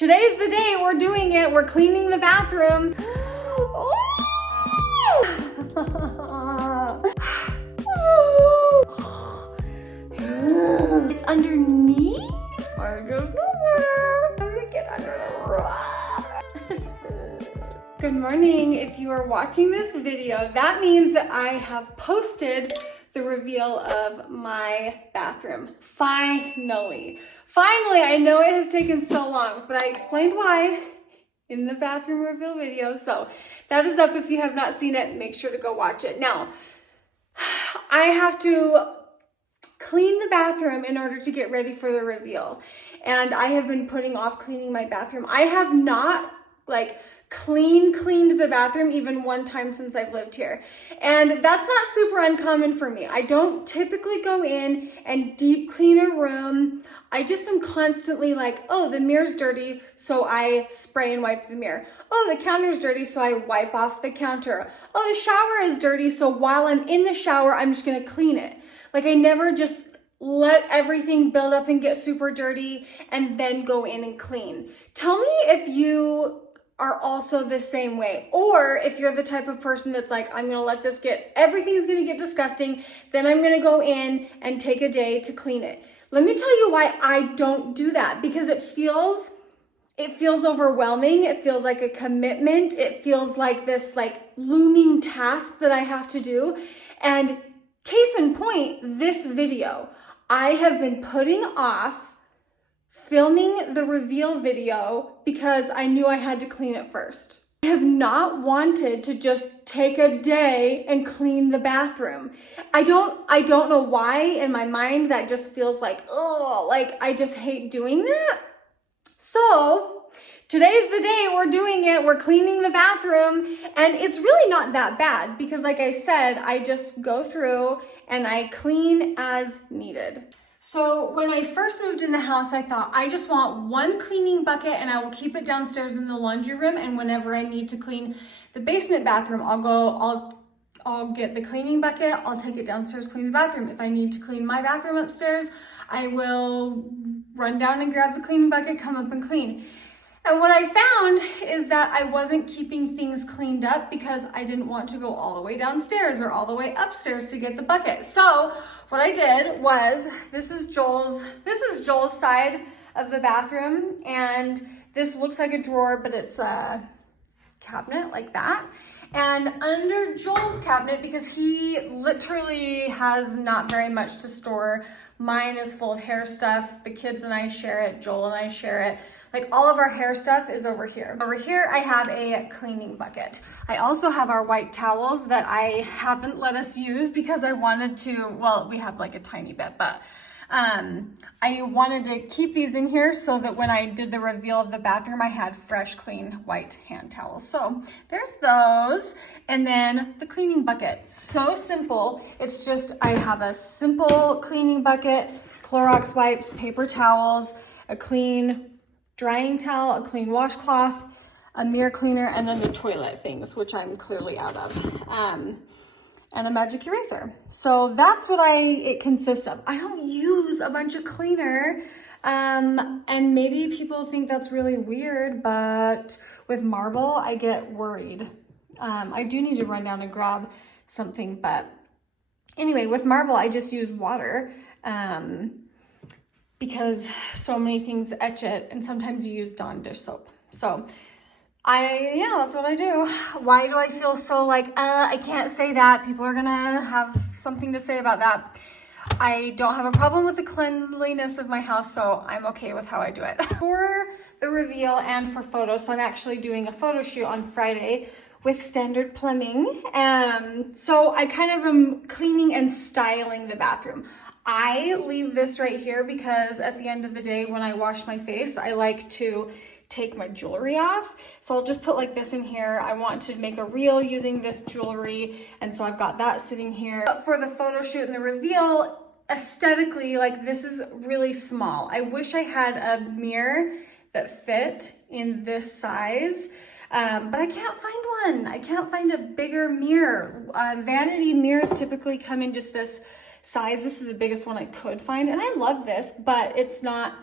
Today's the day we're doing it. We're cleaning the bathroom. It's underneath. I just I'm gonna get under the rug. Good morning. If you are watching this video, that means that I have posted the reveal of my bathroom. Finally, I know it has taken so long, but I explained why in the bathroom reveal video. So that is up. If you have not seen it, make sure to go watch it. Now, I have to clean the bathroom in order to get ready for the reveal. And I have been putting off cleaning my bathroom. I have not cleaned the bathroom even one time since I've lived here. And that's not super uncommon for me. I don't typically go in and deep clean a room. I just am constantly like, oh, the mirror's dirty, so I spray and wipe the mirror. Oh, the counter's dirty, so I wipe off the counter. Oh, the shower is dirty, so while I'm in the shower, I'm just gonna clean it. Like, I never just let everything build up and get super dirty and then go in and clean. Tell me if you are also the same way, or if you're the type of person that's like, I'm gonna let this everything's gonna get disgusting, then I'm gonna go in and take a day to clean it. Let me tell you why I don't do that, because it feels overwhelming. It feels like a commitment. It feels like this looming task that I have to do. And case in point, this video, I have been putting off filming the reveal video because I knew I had to clean it first. I have not wanted to just take a day and clean the bathroom. I don't know why in my mind that just feels like, oh, I just hate doing that. So today's the day we're doing it. We're cleaning the bathroom, and it's really not that bad because, like I said, I just go through and I clean as needed. So when I first moved in the house, I thought I just want one cleaning bucket and I will keep it downstairs in the laundry room. And whenever I need to clean the basement bathroom, I'll get the cleaning bucket. I'll take it downstairs, clean the bathroom. If I need to clean my bathroom upstairs, I will run down and grab the cleaning bucket, come up and clean. And what I found is that I wasn't keeping things cleaned up because I didn't want to go all the way downstairs or all the way upstairs to get the bucket. So what I did was, this is Joel's side of the bathroom, and this looks like a drawer, but it's a cabinet like that. And under Joel's cabinet, because he literally has not very much to store, mine is full of hair stuff. The kids and I share it. Joel and I share it. All of our hair stuff is over here. Over here, I have a cleaning bucket. I also have our white towels that I haven't let us use because I wanted to, well, we have a tiny bit, but I wanted to keep these in here so that when I did the reveal of the bathroom, I had fresh, clean, white hand towels. So there's those. And then the cleaning bucket. So simple. It's just, I have a simple cleaning bucket, Clorox wipes, paper towels, a clean drying towel, a clean washcloth, a mirror cleaner, and then the toilet things, which I'm clearly out of, and a magic eraser. So that's what it consists of. I don't use a bunch of cleaner, and maybe people think that's really weird, but with marble, I get worried. I do need to run down and grab something, but anyway, with marble, I just use water, because so many things etch it, and sometimes you use Dawn dish soap. So that's what I do. Why do I feel so I can't say that? People are gonna have something to say about that. I don't have a problem with the cleanliness of my house, so I'm okay with how I do it. For the reveal and for photos, so I'm actually doing a photo shoot on Friday with Standard Plumbing. So I kind of am cleaning and styling the bathroom. I leave this right here because at the end of the day, when I wash my face, I like to take my jewelry off. So I'll just put this in here. I want to make a reel using this jewelry, and so I've got that sitting here. But for the photo shoot and the reveal, aesthetically, this is really small. I wish I had a mirror that fit in this size, but I can't find one. I can't find a bigger mirror. Vanity mirrors typically come in just this size. This is the biggest one I could find, and I love this, but it's not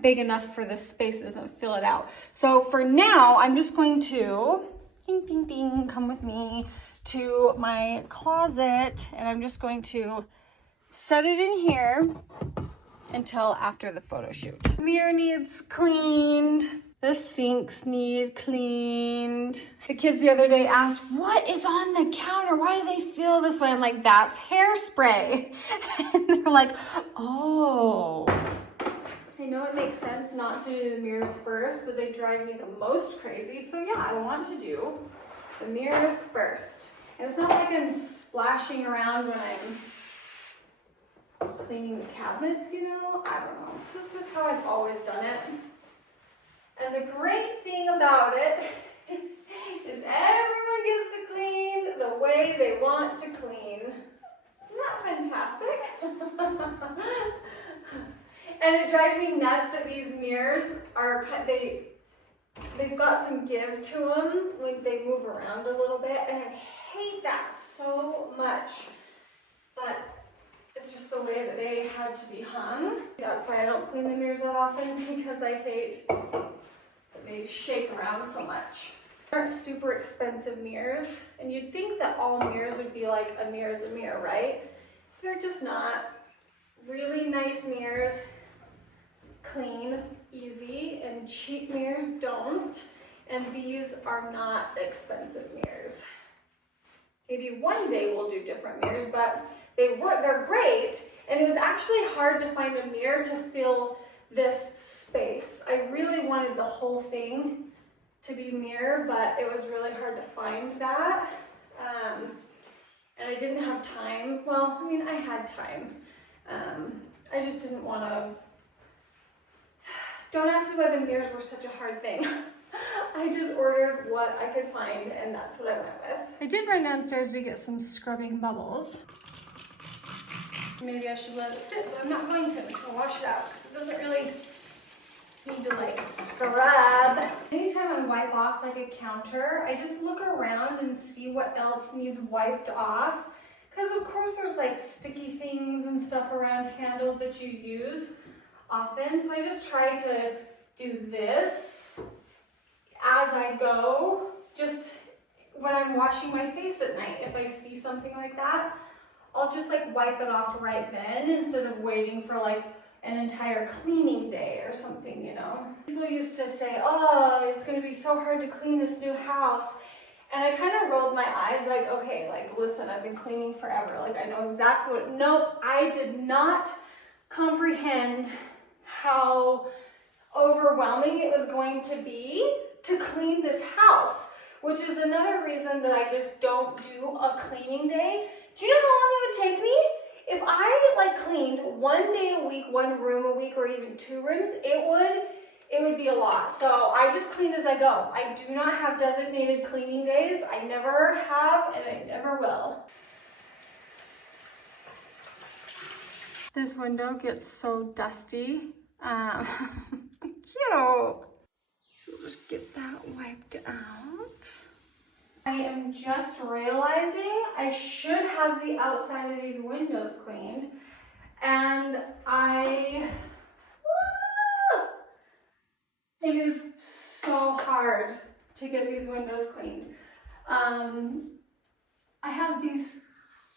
big enough for the spaces and fill it out. So for now, I'm just going to, ding, ding, ding, come with me to my closet, and I'm just going to set it in here until after the photo shoot. Mirror needs cleaned. The sinks need cleaned. The kids the other day asked, what is on the counter? Why do they feel this way? I'm like, that's hairspray. And they're like, oh. I know it makes sense not to do the mirrors first, but they drive me the most crazy. So yeah, I want to do the mirrors first. And it's not like I'm splashing around when I'm cleaning the cabinets, you know? I don't know. This is just how I've always done it. And the great thing about it is everyone gets to clean the way they want to clean. Isn't that fantastic? And it drives me nuts that these mirrors are, they've got some give to them. Like they move around a little bit, and I hate that so much. But it's just the way that they had to be hung. That's why I don't clean the mirrors that often, because I hate that they shake around so much. They aren't super expensive mirrors, and you'd think that all mirrors would be like a mirror is a mirror, right? They're just not. Really nice mirrors clean easy, and cheap mirrors don't. And these are not expensive mirrors. Maybe one day we'll do different mirrors, but they're great. And it was actually hard to find a mirror to fill this space. I really wanted the whole thing to be mirror, but it was really hard to find that. And I didn't have time. Well, I mean, I had time. I just didn't want to. Don't ask me why the mirrors were such a hard thing. I just ordered what I could find, and that's what I went with. I did run downstairs to get some scrubbing bubbles. Maybe I should let it sit, but I'm not going to. I'm going to wash it out because it doesn't really need to like scrub. Anytime I wipe off like a counter, I just look around and see what else needs wiped off. Because of course there's like sticky things and stuff around handles that you use often. So I just try to do this as I go, just when I'm washing my face at night. If I see something like that, I'll just like wipe it off right then instead of waiting for like an entire cleaning day or something, you know. People used to say, oh, it's gonna be so hard to clean this new house. And I kind of rolled my eyes like, okay, like listen, I've been cleaning forever. Like I know exactly what, nope, I did not comprehend how overwhelming it was going to be to clean this house, which is another reason that I just don't do a cleaning day. Do you know how long it would take me? If I like cleaned one day a week, one room a week, or even 2 rooms, it would be a lot. So I just clean as I go. I do not have designated cleaning days. I never have, and I never will. This window gets so dusty. Cute. So we'll just get that wiped out. I am just realizing I should have the outside of these windows cleaned, and it is so hard to get these windows cleaned. I have these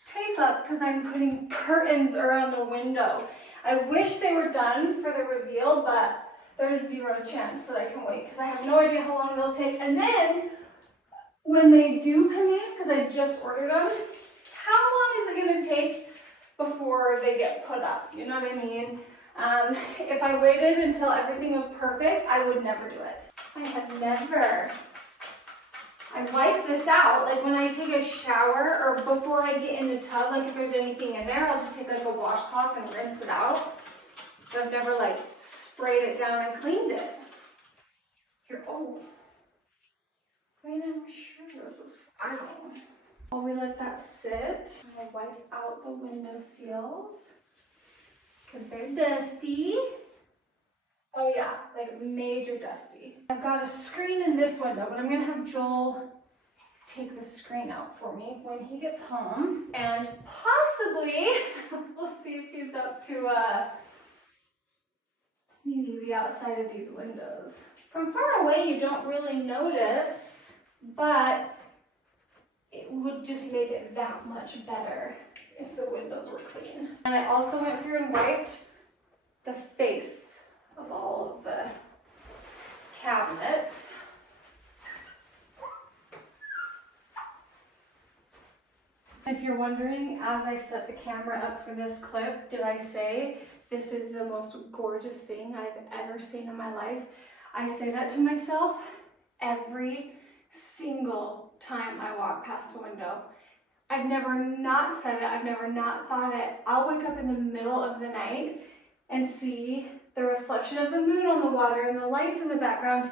tape up because I'm putting curtains around the window. I wish they were done for the reveal, but there's 0 chance that I can wait because I have no idea how long they'll take. And then when they do come in, because I just ordered them, how long is it going to take before they get put up? You know what I mean? If I waited until everything was perfect, I would never do it. I have never. I wipe this out, like when I take a shower or before I get in the tub, like if there's anything in there, I'll just take like a washcloth and rinse it out. But I've never like sprayed it down and cleaned it. Here, oh. I mean, I'm sure this is, I don't know. While we let that sit, I'll wipe out the window seals because they're dusty. Oh yeah, like major dusty. I've got a screen in this window, but I'm gonna have Joel take the screen out for me when he gets home. And possibly, we'll see if he's up to Maybe the outside of these windows. From far away, you don't really notice, but it would just make it that much better if the windows were clean. And I also went through and wiped the face of all of the cabinets. If you're wondering, as I set the camera up for this clip, did I say this is the most gorgeous thing I've ever seen in my life? I say that to myself every single time I walk past a window. I've never not said it, I've never not thought it. I'll wake up in the middle of the night and see the reflection of the moon on the water and the lights in the background.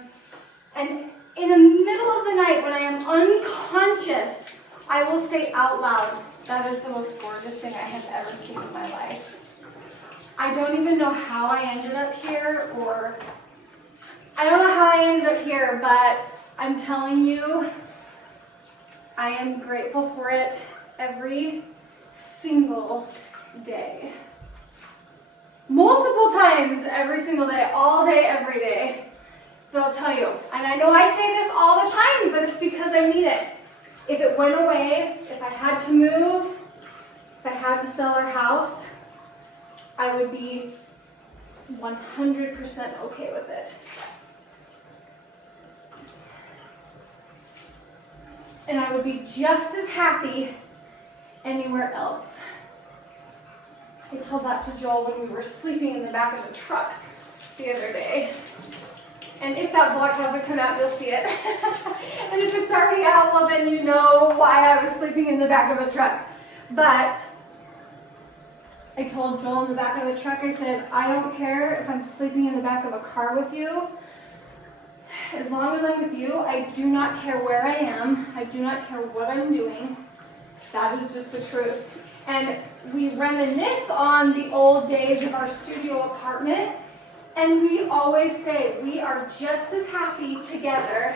And in the middle of the night when I am unconscious, I will say out loud, that is the most gorgeous thing I have ever seen in my life. I don't even know how I ended up here, but I'm telling you, I am grateful for it every single day. Multiple times every single day, all day, every day. They'll tell you. And I know I say this all the time, but it's because I mean it. If it went away, if I had to move, if I had to sell our house, I would be 100% okay with it. And I would be just as happy anywhere else. I told that to Joel when we were sleeping in the back of the truck the other day. And if that vlog hasn't come out, you'll see it. And if it's already out, well then you know why I was sleeping in the back of the truck. But I told Joel in the back of the truck, I said, I don't care if I'm sleeping in the back of a car with you. As long as I'm with you, I do not care where I am. I do not care what I'm doing. That is just the truth. And we reminisce on the old days of our studio apartment. And we always say we are just as happy together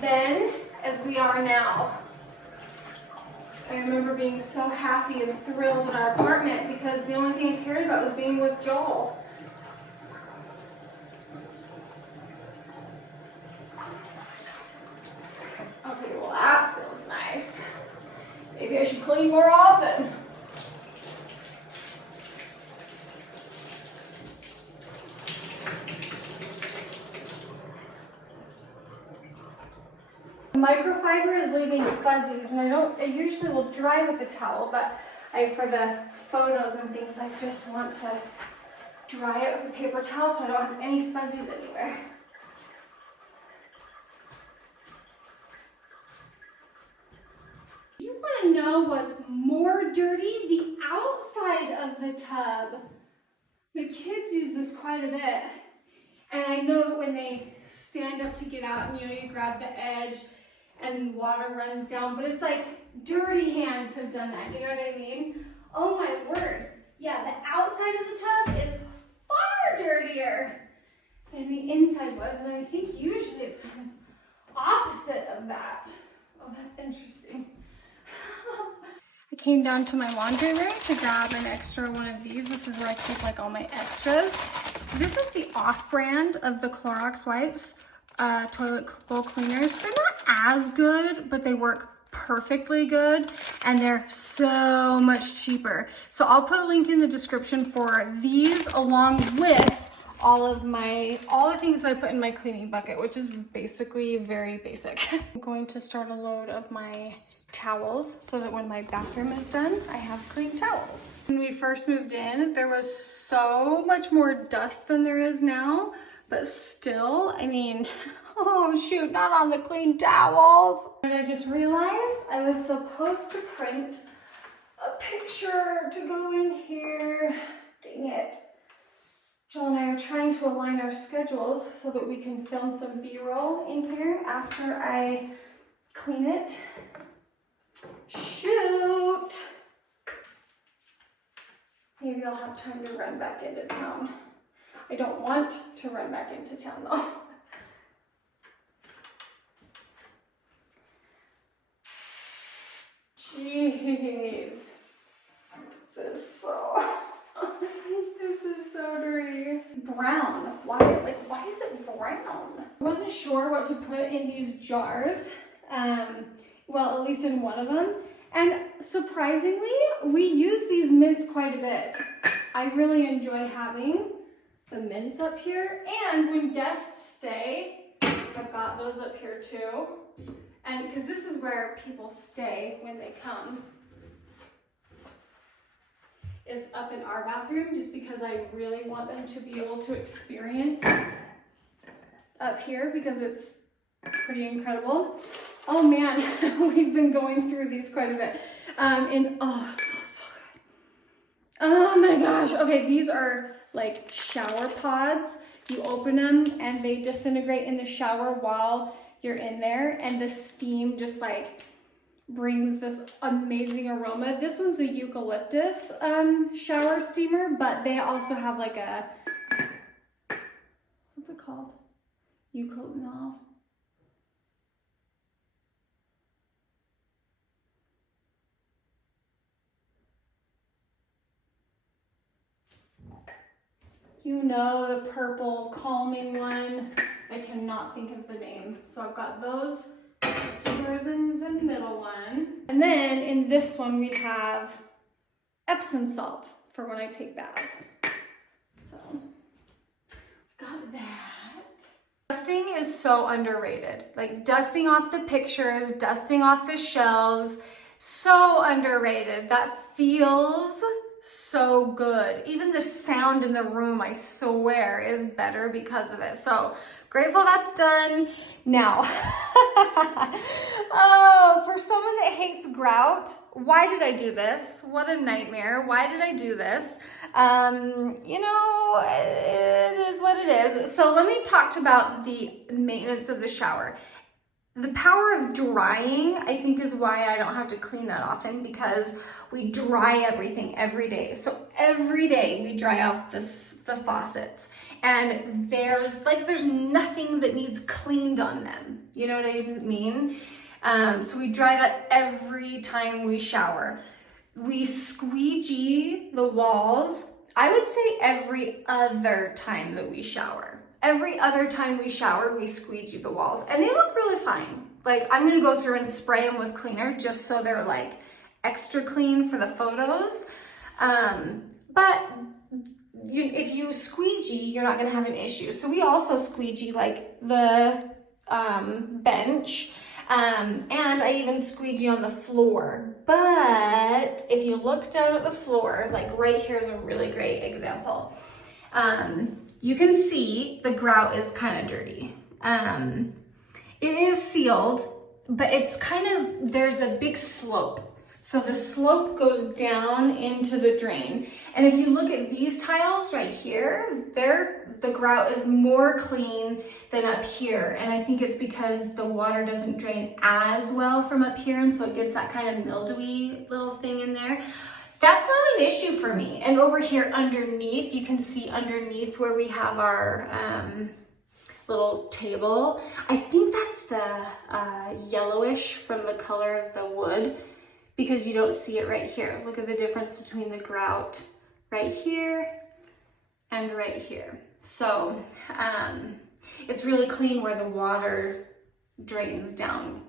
then as we are now. I remember being so happy and thrilled in our apartment because the only thing I cared about was being with Joel. Okay, well that feels nice. Maybe I should clean more often. Microfiber is leaving fuzzies, and I usually will dry with a towel, but for the photos and things, I just want to dry it with a paper towel so I don't have any fuzzies anywhere. You want to know what's more dirty? The outside of the tub. My kids use this quite a bit, and I know that when they stand up to get out, and you grab the edge, and water runs down, but it's like dirty hands have done that, you know what I mean? Oh my word. Yeah, the outside of the tub is far dirtier than the inside was, and I think usually it's kind of opposite of that. Oh, that's interesting. I came down to my laundry room to grab an extra one of these. This is where I keep like all my extras. This is the off-brand of the Clorox wipes. Toilet bowl cleaners. They're not as good, but they work perfectly good, and they're so much cheaper. So I'll put a link in the description for these, along with all the things that I put in my cleaning bucket, which is basically very basic. I'm going to start a load of my towels so that when my bathroom is done, I have clean towels. When we first moved in, there was so much more dust than there is now. But still, I mean, oh shoot, not on the clean towels. And I just realized I was supposed to print a picture to go in here. Dang it. Joel and I are trying to align our schedules so that we can film some B-roll in here after I clean it. Shoot. Maybe I'll have time to run back into town. I don't want to run back into town though. Jeez. This is so sure what to put in these jars. Well, at least in one of them. And surprisingly, we use these mints quite a bit. I really enjoy having the mints up here. And when guests stay, I've got those up here too. And because this is where people stay when they come, is up in our bathroom, just because I really want them to be able to experience up here because it's pretty incredible. Oh man, we've been going through these quite a bit. Oh, so good. Oh my gosh. Okay, these are like shower pods. You open them and they disintegrate in the shower while you're in there, and the steam just like brings this amazing aroma. This one's the eucalyptus shower steamer, but they also have like a, what's it called? No. You know, the purple calming one. I cannot think of the name. So I've got those steamers in the middle one. And then in this one we have Epsom salt for when I take baths. So, got that. Dusting is so underrated. Like dusting off the pictures, dusting off the shelves, so underrated. That feels so good. Even the sound in the room, I swear, is better because of it. So grateful that's done. Now, oh, for someone that hates grout, why did I do this? What a nightmare. Why did I do this? You know, it is what it is. So let me talk about the maintenance of the shower. The power of drying, I think, is why I don't have to clean that often, because we dry everything every day. So every day we dry off the faucets, and there's nothing that needs cleaned on them. You know what I mean? So we dry that every time we shower. We squeegee the walls, I would say every other time that we shower. Every other time we shower, we squeegee the walls, and they look really fine. Like, I'm gonna go through and spray them with cleaner just so they're like extra clean for the photos. But if you squeegee, you're not gonna have an issue. So we also squeegee like the bench, and I even squeegee on the floor. But if you look down at the floor, like right here is a really great example. You can see the grout is kind of dirty. It is sealed, but it's kind of, there's a big slope. So the slope goes down into the drain. And if you look at these tiles right here, the grout is more clean than up here. And I think it's because the water doesn't drain as well from up here, and so it gets that kind of mildewy little thing in there. That's not an issue for me. And over here underneath, you can see underneath where we have our little table. I think that's the yellowish from the color of the wood, because you don't see it right here. Look at the difference between the grout right here and right here. So it's really clean where the water drains down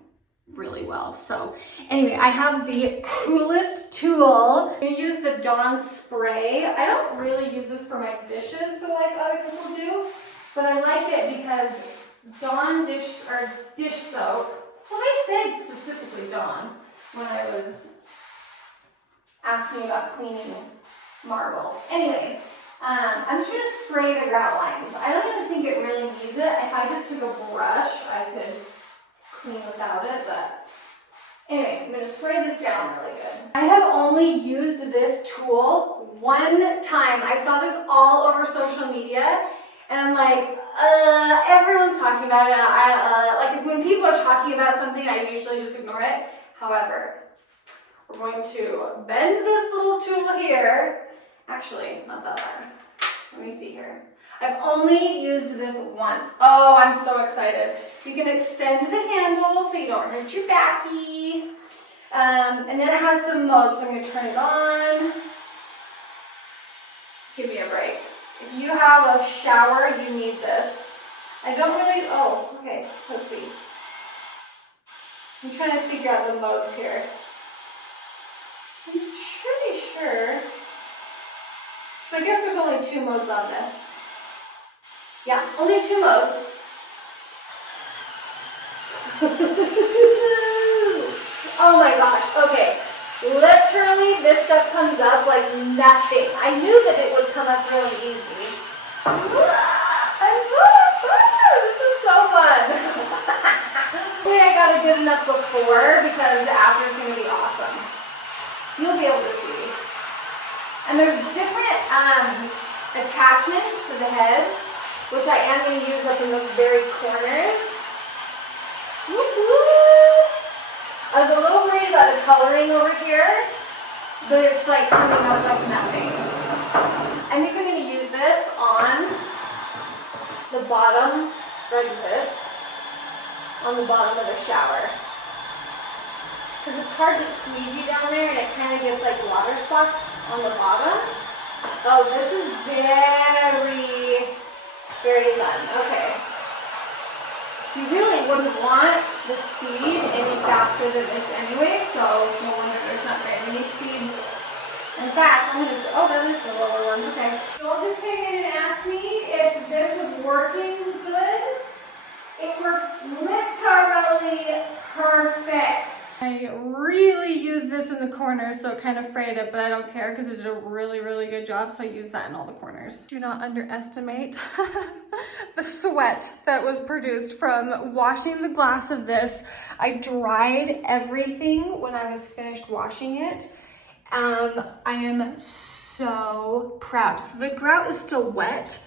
really well. So anyway, I have the coolest tool. I'm gonna use the Dawn spray. I don't really use this for my dishes the like other people do, but I like it because Dawn dish soap. Well, I said specifically Dawn when I was asking about cleaning marble. Anyway, I'm just gonna spray the grout lines. I don't even think it really needs it. If I just took a brush, I could clean without it, but anyway, I'm gonna spray this down really good. I have only used this tool one time. I saw this all over social media, and I'm like, everyone's talking about it. Like when people are talking about something, I usually just ignore it. However, we're going to bend this little tool here. Actually, not that far. Let me see here. I've only used this once. Oh, I'm so excited. You can extend the handle so you don't hurt your backy. And then it has some mode, so I'm gonna turn it on. Give me a break. If you have a shower, you need this. I don't really, oh, okay. trying to figure out the modes here. I'm pretty sure. So I guess there's only 2 modes on this. Yeah, only 2 modes. Oh my gosh, okay. Literally, this stuff comes up like nothing. I knew that it would come up really easy. I'm so excited! This is so fun. Hopefully I got it good enough before because the after is going to be awesome. You'll be able to see. And there's different attachments for the heads, which I am going to use like in the very corners. Woo-hoo! I was a little worried about the coloring over here, but it's like coming up like nothing. I think I'm going to use this on the bottom, like this, on the bottom of the shower. Because it's hard to squeegee down there and it kind of gets like water spots on the bottom. Oh, this is very, very fun. Okay. You really wouldn't want the speed any faster than this anyway, so no wonder there's not very many speeds. In fact, I'm going to, oh, that is the lower one, okay. Joel just came in and asked me if this was working good. It works literally perfect. I really use this in the corners, so it kind of frayed it, but I don't care because it did a really, really good job, so I use that in all the corners. Do not underestimate the sweat that was produced from washing the glass of this. I dried everything when I was finished washing it. I am so proud. So the grout is still wet.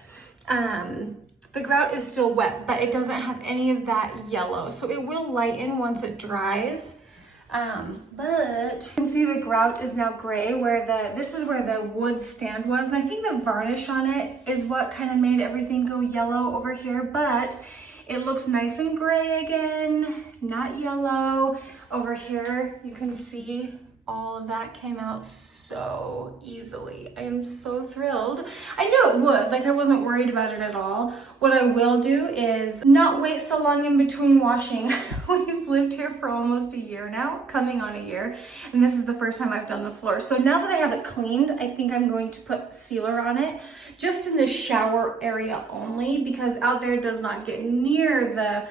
The grout is still wet, but it doesn't have any of that yellow, so it will lighten once it dries. But you can see the grout is now gray where this is where the wood stand was. And I think the varnish on it is what kind of made everything go yellow over here, but it looks nice and gray again, not yellow. Over here, you can see all of that came out so easily. I am so thrilled. I knew it would, like I wasn't worried about it at all. What I will do is not wait so long in between washing. We've lived here for almost a year now, coming on a year, and this is the first time I've done the floor. So now that I have it cleaned, I think I'm going to put sealer on it, just in the shower area only, because out there it does not get near the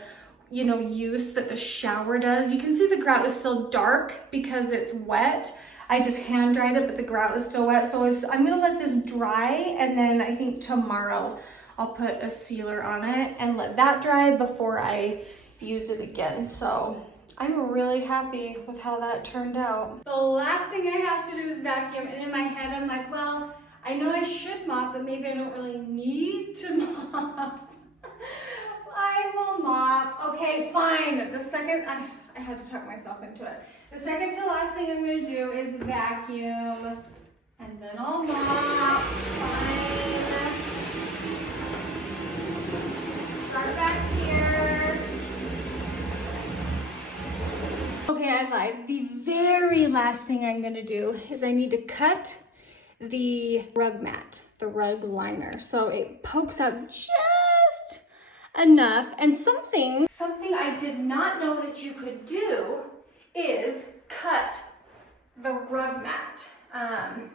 use that the shower does. You can see the grout is still dark because it's wet. I just hand dried it, but the grout is still wet. So I'm gonna let this dry, and then I think tomorrow I'll put a sealer on it and let that dry before I use it again. So I'm really happy with how that turned out. The last thing I have to do is vacuum, and in my head I'm like, well, I know I should mop, but maybe I don't really need to mop. I will mop. Okay, fine. The second, I had to talk myself into it. The second to last thing I'm going to do is vacuum, and then I'll mop. Fine. Start back here. Okay, I lied. The very last thing I'm going to do is I need to cut the rug mat, the rug liner, so it pokes out just enough. And something I did not know that you could do is cut the rug mat. I'm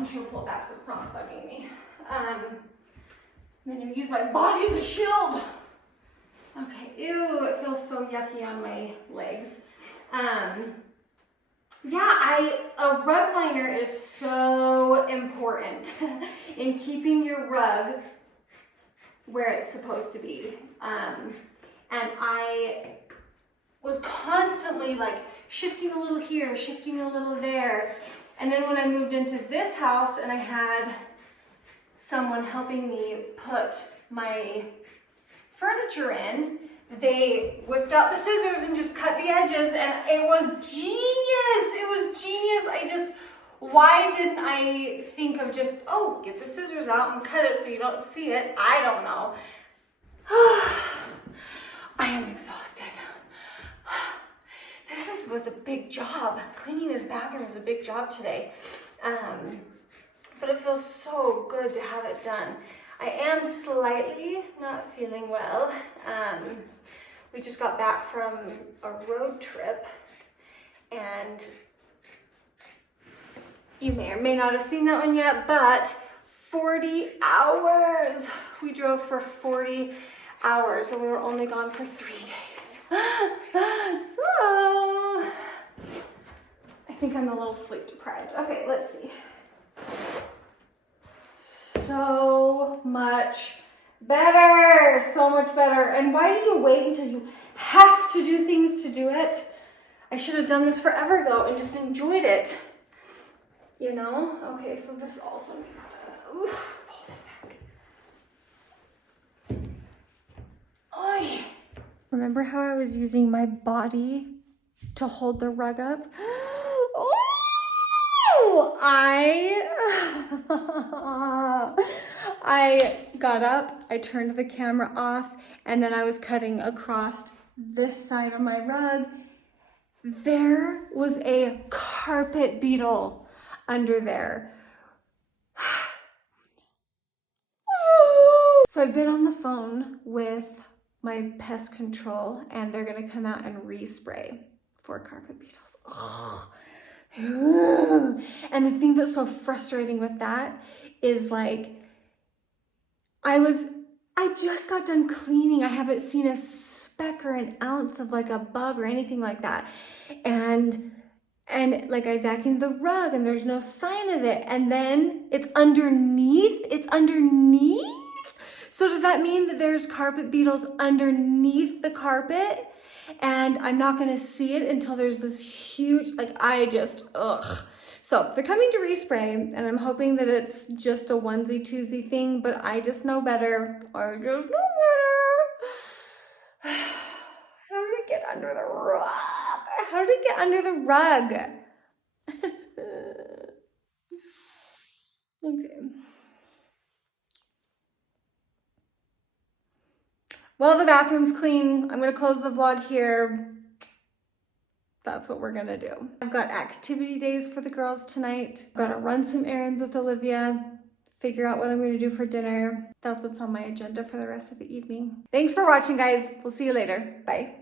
just gonna pull it back so it's not bugging me. Then you use my body as a shield. Okay, ew, it feels so yucky on my legs. Yeah, a rug liner is so important in keeping your rug where it's supposed to be. And I was constantly like shifting a little here, shifting a little there. And then when I moved into this house and I had someone helping me put my furniture in, they whipped out the scissors and just cut the edges, and it was genius. It was genius. Why didn't I think of just, oh, get the scissors out and cut it so you don't see it? I don't know. I am exhausted. This was a big job. Cleaning this bathroom was a big job today. But it feels so good to have it done. I am slightly not feeling well. We just got back from a road trip, and you may or may not have seen that one yet, but 40 hours. We drove for 40 hours and we were only gone for 3 days. So, I think I'm a little sleep deprived. Okay, let's see. So much better, so much better. And why do you wait until you have to do things to do it? I should have done this forever ago and just enjoyed it. You know? Okay, so this also needs to, oof, pull this back. Oy. Remember how I was using my body to hold the rug up? Oh, I got up, I turned the camera off, and then I was cutting across this side of my rug. There was a carpet beetle under there. So I've been on the phone with my pest control, and they're gonna come out and respray for carpet beetles. And the thing that's so frustrating with that is like, I just got done cleaning. I haven't seen a speck or an ounce of like a bug or anything like that. And like I vacuumed the rug and there's no sign of it. And then it's underneath. So does that mean that there's carpet beetles underneath the carpet? And I'm not gonna see it until there's this huge, like ugh. So they're coming to respray, and I'm hoping that it's just a onesie twosie thing, but I just know better. How did it get under the rug? How did it get under the rug? Okay. Well, the bathroom's clean. I'm gonna close the vlog here. That's what we're gonna do. I've got activity days for the girls tonight. I've gotta run some errands with Olivia, figure out what I'm gonna do for dinner. That's what's on my agenda for the rest of the evening. Thanks for watching, guys. We'll see you later. Bye.